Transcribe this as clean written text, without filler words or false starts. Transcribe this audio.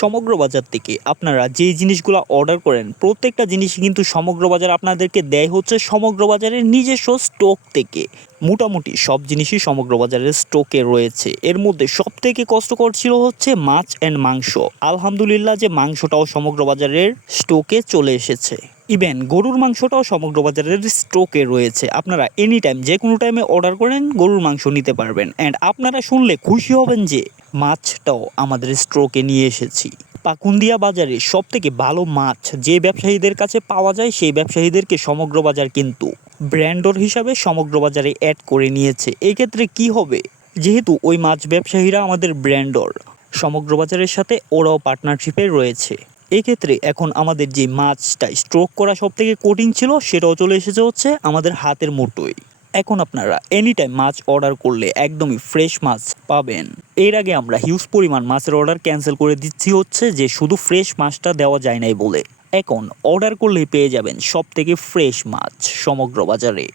সমগ্র বাজার থেকে আপনারা যেই জিনিসগুলো অর্ডার করেন প্রত্যেকটা জিনিসই কিন্তু সমগ্র বাজার আপনাদেরকে দেয় হচ্ছে সমগ্র বাজারের নিজস্ব স্টক থেকে। মোটামুটি সব জিনিসই সমগ্র বাজারের স্টকে রয়েছে। এর মধ্যে সবথেকে কষ্টকর ছিল হচ্ছে মাছ অ্যান্ড মাংস। আলহামদুলিল্লাহ যে মাংসটাও সমগ্র বাজারের স্টকে চলে এসেছে। ইভেন গরুর মাংসটাও সমগ্র বাজারের স্টকে রয়েছে। আপনারা এনি টাইম যে কোনো টাইমে অর্ডার করেন গরুর মাংস নিতে পারবেন। অ্যান্ড আপনারা শুনলে খুশি হবেন যে মাছটাও আমাদের স্টকে নিয়ে এসেছি। পাকুন্দিয়া বাজারে সবথেকে ভালো মাছ যে ব্যবসায়ীদের কাছে পাওয়া যায় সেই ব্যবসায়ীদেরকে সমগ্র বাজার কিন্তু ব্র্যান্ডর হিসাবে সমগ্র বাজারে অ্যাড করে নিয়েছে। এক্ষেত্রে কি হবে, যেহেতু ওই মাছ ব্যবসায়ীরা আমাদের ব্র্যান্ডর, সমগ্র বাজারের সাথে ওরাও পার্টনারশিপে রয়েছে। এক্ষেত্রে এখন আমাদের যে মাছটা স্ট্রোক করা সবথেকে কঠিন ছিল সেটাও চলে এসেছে হচ্ছে আমাদের হাতের মুঠোয়। এখন আপনারা এনি টাইম মাছ অর্ডার করলে একদমই ফ্রেশ মাছ পাবেন। এর আগে আমরা হিউজ পরিমাণ মাছের অর্ডার ক্যান্সেল করে দিচ্ছি হচ্ছে যে শুধু ফ্রেশ মাছটা দেওয়া যায় নাই বলে। এখন অর্ডার করলেই পেয়ে যাবেন সব থেকে ফ্রেশ মাছ সমগ্র বাজারে।